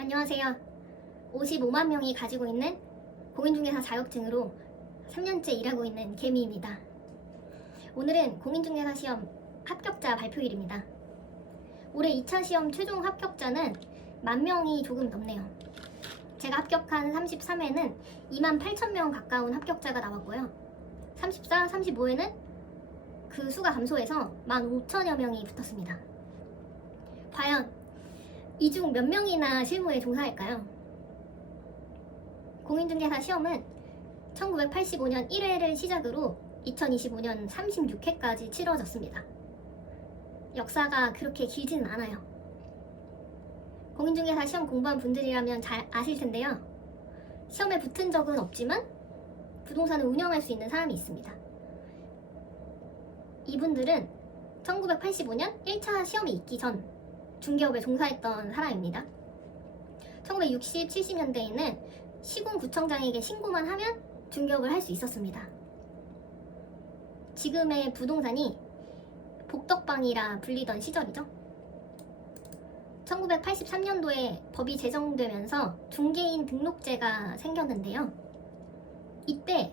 안녕하세요. 55만 명이 가지고 있는 공인중개사 자격증으로 3년째 일하고 있는 개미입니다. 오늘은 공인중개사 시험 합격자 발표일입니다. 올해 2차 시험 최종 합격자는 만 명이 조금 넘네요. 제가 합격한 33회는 2만 8천 명 가까운 합격자가 나왔고요. 34, 35회는 그 수가 감소해서 1만 5천여 명이 붙었습니다. 과연 이 중 몇 명이나 실무에 종사할까요? 공인중개사 시험은 1985년 1회를 시작으로 2025년 36회까지 치러졌습니다. 역사가 그렇게 길지는 않아요. 공인중개사 시험 공부한 분들이라면 잘 아실 텐데요. 시험에 붙은 적은 없지만 부동산을 운영할 수 있는 사람이 있습니다. 이분들은 1985년 1차 시험이 있기 전 중개업에 종사했던 사람입니다. 1960, 70년대에는 시군구청장에게 신고만 하면 중개업을 할 수 있었습니다. 지금의 부동산이 복덕방이라 불리던 시절이죠. 1983년도에 법이 제정되면서 중개인 등록제가 생겼는데요. 이때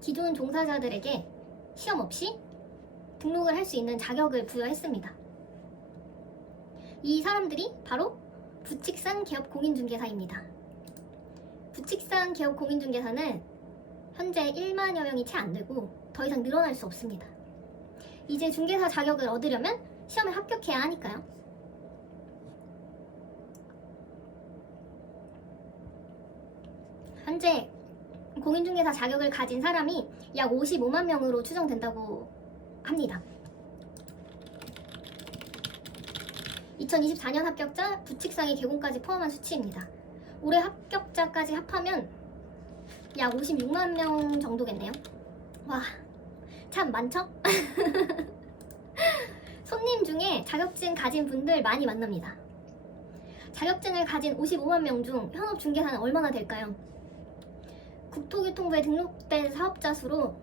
기존 종사자들에게 시험 없이 등록을 할 수 있는 자격을 부여했습니다. 이 사람들이 바로 부칙상 개업 공인중개사입니다. 부칙상 개업 공인중개사는 현재 1만여 명이 채 안 되고 더 이상 늘어날 수 없습니다. 이제 중개사 자격을 얻으려면 시험에 합격해야 하니까요. 현재 공인중개사 자격을 가진 사람이 약 55만 명으로 추정된다고 합니다. 2024년 합격자 부칙상의 개공까지 포함한 수치입니다. 올해 합격자까지 합하면 약 56만 명 정도겠네요. 와, 참 많죠? 손님 중에 자격증 가진 분들 많이 만납니다. 자격증을 가진 55만 명 중 현업 중개사는 얼마나 될까요? 국토교통부에 등록된 사업자 수로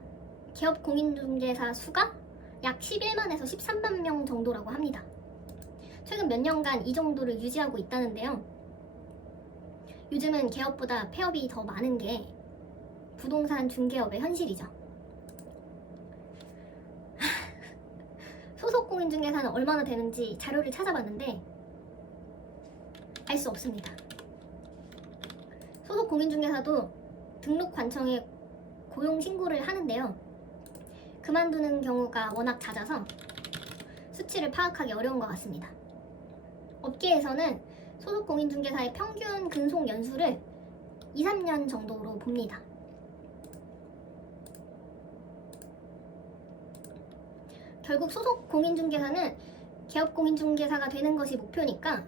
기업 공인중개사 수가 약 11만에서 13만 명 정도라고 합니다. 최근 몇 년간 이 정도를 유지하고 있다는데요. 요즘은 개업보다 폐업이 더 많은 게 부동산 중개업의 현실이죠. 소속 공인중개사는 얼마나 되는지 자료를 찾아봤는데 알 수 없습니다. 소속 공인중개사도 등록 관청에 고용 신고를 하는데요. 그만두는 경우가 워낙 잦아서 수치를 파악하기 어려운 것 같습니다. 업계에서는 소속 공인중개사의 평균 근속 연수를 2, 3년 정도로 봅니다. 결국 소속 공인중개사는 개업 공인중개사가 되는 것이 목표니까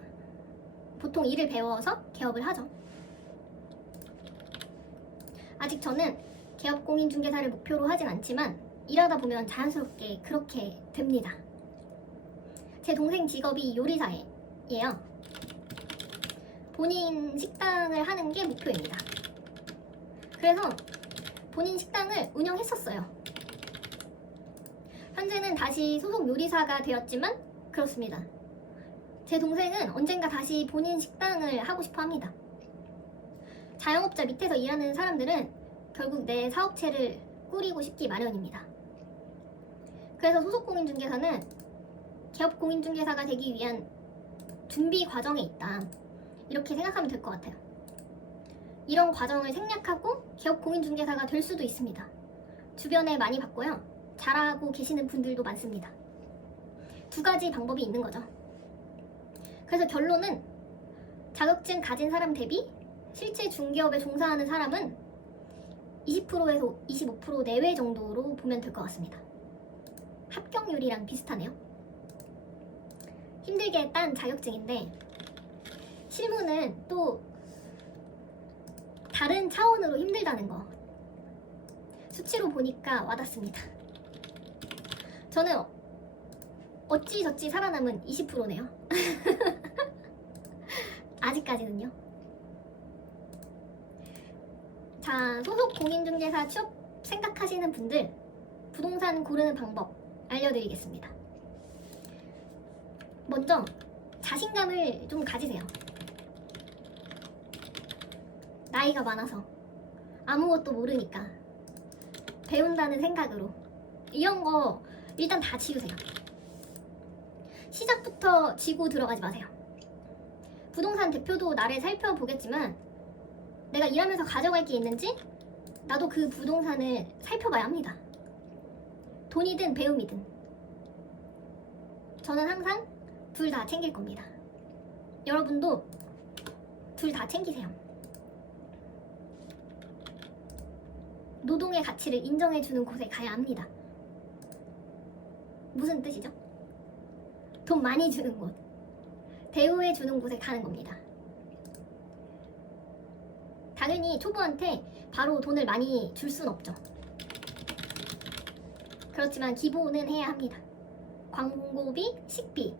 보통 일을 배워서 개업을 하죠. 아직 저는 개업 공인중개사를 목표로 하진 않지만 일하다 보면 자연스럽게 그렇게 됩니다. 제 동생 직업이 요리사 예요. 본인 식당을 하는 게 목표입니다. 그래서 본인 식당을 운영했었어요. 현재는 다시 소속 요리사가 되었지만 그렇습니다. 제 동생은 언젠가 다시 본인 식당을 하고 싶어 합니다. 자영업자 밑에서 일하는 사람들은 결국 내 사업체를 꾸리고 싶기 마련입니다. 그래서 소속 공인중개사는 개업 공인중개사가 되기 위한 준비 과정에 있다. 이렇게 생각하면 될 것 같아요. 이런 과정을 생략하고 개업 공인중개사가 될 수도 있습니다. 주변에 많이 봤고요. 잘하고 계시는 분들도 많습니다. 두 가지 방법이 있는 거죠. 그래서 결론은 자격증 가진 사람 대비 실제 중개업에 종사하는 사람은 20%에서 25% 내외 정도로 보면 될 것 같습니다. 합격률이랑 비슷하네요. 힘들게 딴 자격증인데 실무는 또 다른 차원으로 힘들다는 거 수치로 보니까 와닿습니다. 저는 어찌저찌 살아남은 20%네요. 아직까지는요. 자, 소속 공인중개사 취업 생각하시는 분들 부동산 고르는 방법 알려드리겠습니다. 먼저 자신감을 좀 가지세요. 나이가 많아서 아무것도 모르니까 배운다는 생각으로 이런 거 일단 다 지우세요. 시작부터 지고 들어가지 마세요. 부동산 대표도 나를 살펴보겠지만 내가 일하면서 가져갈 게 있는지 나도 그 부동산을 살펴봐야 합니다. 돈이든 배움이든 저는 항상 둘 다 챙길 겁니다. 여러분도 둘 다 챙기세요. 노동의 가치를 인정해주는 곳에 가야 합니다. 무슨 뜻이죠? 돈 많이 주는 곳, 대우해주는 곳에 가는 겁니다. 당연히 초보한테 바로 돈을 많이 줄 순 없죠. 그렇지만 기본은 해야 합니다. 광고비, 식비,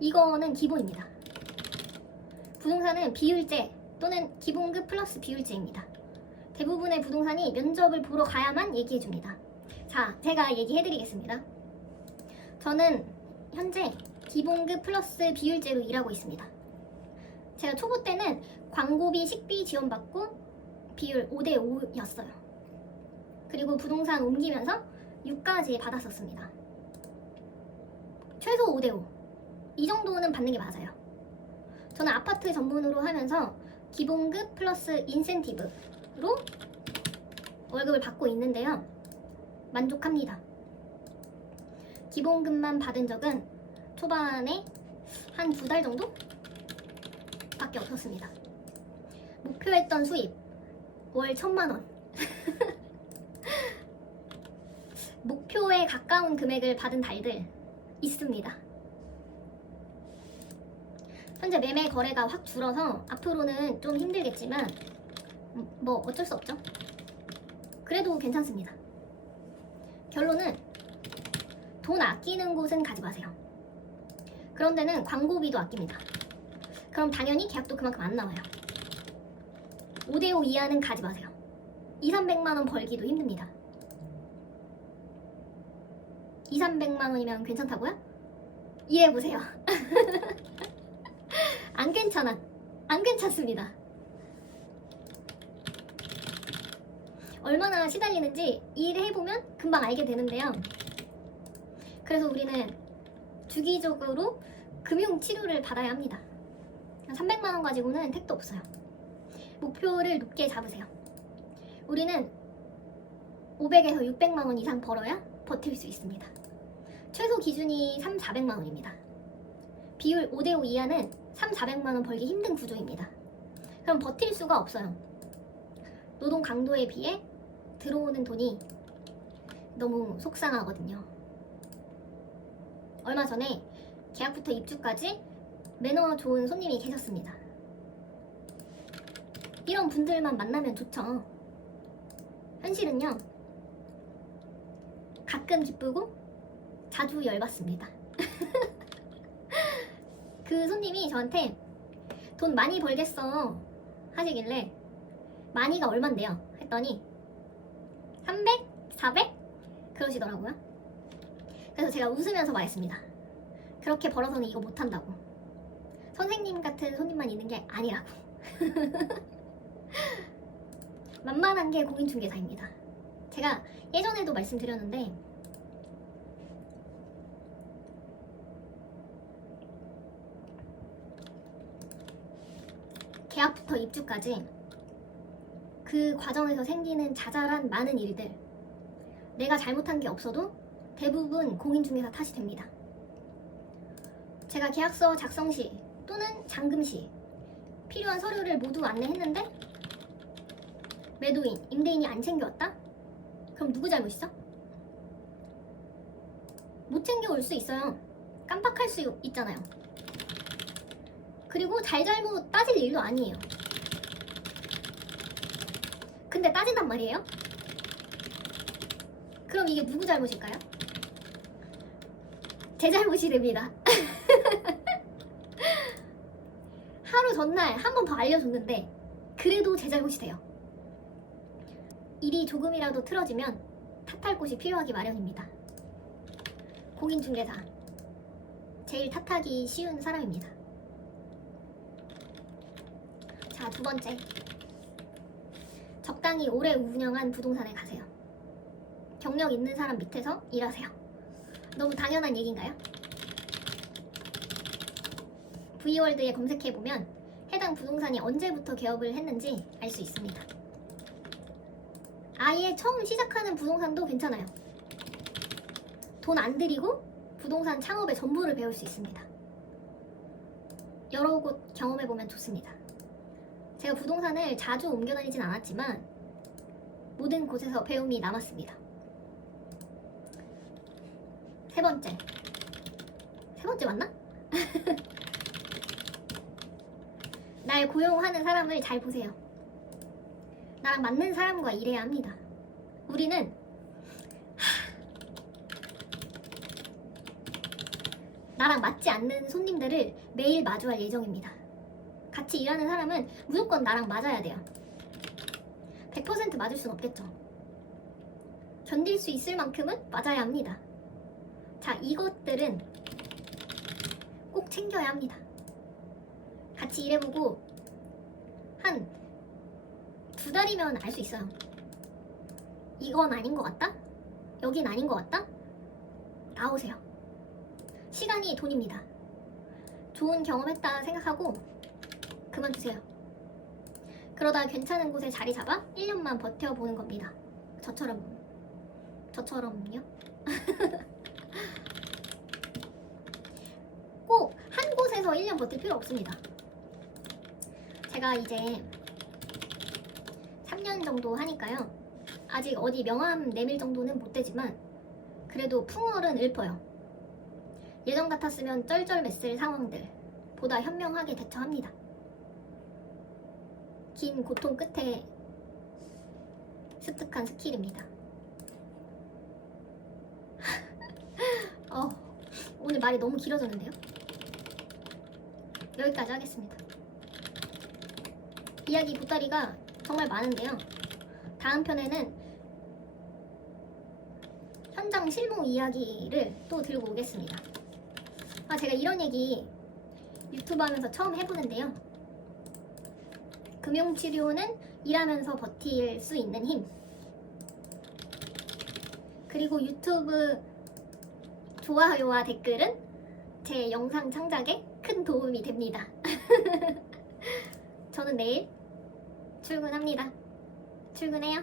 이거는 기본입니다. 부동산은 비율제 또는 기본급 플러스 비율제입니다. 대부분의 부동산이 면접을 보러 가야만 얘기해줍니다. 자, 제가 얘기해드리겠습니다. 저는 현재 기본급 플러스 비율제로 일하고 있습니다. 제가 초보 때는 광고비, 식비 지원받고 비율 5대 5였어요. 그리고 부동산 옮기면서 6까지 받았었습니다. 최소 5대 5. 이 정도는 받는 게 맞아요. 저는 아파트 전문으로 하면서 기본급 플러스 인센티브로 월급을 받고 있는데요. 만족합니다. 기본급만 받은 적은 초반에 한 두 달 정도? 밖에 없었습니다. 목표했던 수입 월 천만 원. 목표에 가까운 금액을 받은 달들 있습니다. 현재 매매 거래가 확 줄어서 앞으로는 좀 힘들겠지만 음, 뭐 어쩔 수 없죠. 그래도 괜찮습니다. 결론은 돈 아끼는 곳은 가지 마세요. 그런 데는 광고비도 아낍니다. 그럼 당연히 계약도 그만큼 안 나와요. 5대5 이하는 가지 마세요. 2, 300만 원 벌기도 힘듭니다. 2, 300만 원이면 괜찮다고요? 일해보세요. 안 괜찮아. 안 괜찮습니다. 얼마나 시달리는지 일해보면 금방 알게 되는데요. 그래서 우리는 주기적으로 금융 치료를 받아야 합니다. 300만 원 가지고는 택도 없어요. 목표를 높게 잡으세요. 우리는 500에서 600만 원 이상 벌어야 버틸 수 있습니다. 최소 기준이 3, 400만 원입니다. 비율 5대5 이하는 3, 400만 원 벌기 힘든 구조입니다. 그럼 버틸 수가 없어요. 노동 강도에 비해 들어오는 돈이 너무 속상하거든요. 얼마 전에 계약부터 입주까지 매너 좋은 손님이 계셨습니다. 이런 분들만 만나면 좋죠. 현실은요, 가끔 기쁘고 자주 열받습니다. 그 손님이 저한테 돈 많이 벌겠어 하시길래 많이가 얼만데요? 했더니 300? 400? 그러시더라고요. 그래서 제가 웃으면서 말했습니다. 그렇게 벌어서는 이거 못한다고. 선생님 같은 손님만 있는 게 아니라고. 만만한 게 공인중개사입니다. 제가 예전에도 말씀드렸는데 계약부터 입주까지 그 과정에서 생기는 자잘한 많은 일들 내가 잘못한 게 없어도 대부분 공인중개사 탓이 됩니다. 제가 계약서 작성 시 또는 잔금 시 필요한 서류를 모두 안내했는데 매도인, 임대인이 안 챙겨왔다? 그럼 누구 잘못이죠? 못 챙겨올 수 있어요. 깜빡할 수 있잖아요. 그리고 잘잘못 따질 일도 아니에요. 근데 따진단 말이에요? 그럼 이게 누구 잘못일까요? 제 잘못이 됩니다. 하루 전날 한 번 더 알려줬는데 그래도 제 잘못이 돼요. 일이 조금이라도 틀어지면 탓할 곳이 필요하기 마련입니다. 공인중개사 제일 탓하기 쉬운 사람입니다. 자, 두 번째. 적당히 오래 운영한 부동산에 가세요. 경력 있는 사람 밑에서 일하세요. 너무 당연한 얘기인가요? V월드에 검색해보면 해당 부동산이 언제부터 개업을 했는지 알 수 있습니다. 아예 처음 시작하는 부동산도 괜찮아요. 돈 안 들이고 부동산 창업의 전부를 배울 수 있습니다. 여러 곳 경험해보면 좋습니다. 제가 부동산을 자주 옮겨 다니진 않았지만 모든 곳에서 배움이 남았습니다. 세 번째. 세 번째 맞나? 날 고용하는 사람을 잘 보세요. 나랑 맞는 사람과 일해야 합니다. 우리는 나랑 맞지 않는 손님들을 매일 마주할 예정입니다. 같이 일하는 사람은 무조건 나랑 맞아야 돼요. 100% 맞을 순 없겠죠. 견딜 수 있을 만큼은 맞아야 합니다. 자, 이것들은 꼭 챙겨야 합니다. 같이 일해보고 한 두 달이면 알 수 있어요. 이건 아닌 것 같다? 여긴 아닌 것 같다? 나오세요. 시간이 돈입니다. 좋은 경험했다 생각하고 그만두세요. 그러다 괜찮은 곳에 자리 잡아 1년만 버텨보는 겁니다. 저처럼. 저처럼요? 꼭 한 곳에서 1년 버틸 필요 없습니다. 제가 이제 3년 정도 하니까요. 아직 어디 명함 내밀 정도는 못 되지만 그래도 풍월은 읊어요. 예전 같았으면 쩔쩔 맸을 상황들 보다 현명하게 대처합니다. 긴 고통 끝에 습득한 스킬입니다. 어, 오늘 말이 너무 길어졌는데요? 여기까지 하겠습니다. 이야기 보따리가 정말 많은데요. 다음 편에는 현장 실무 이야기를 또 들고 오겠습니다. 아, 제가 이런 얘기 유튜브 하면서 처음 해보는데요. 금융치료는 일하면서 버틸 수 있는 힘. 그리고 유튜브 좋아요와 댓글은 제 영상 창작에 큰 도움이 됩니다. 저는 내일 출근합니다. 출근해요.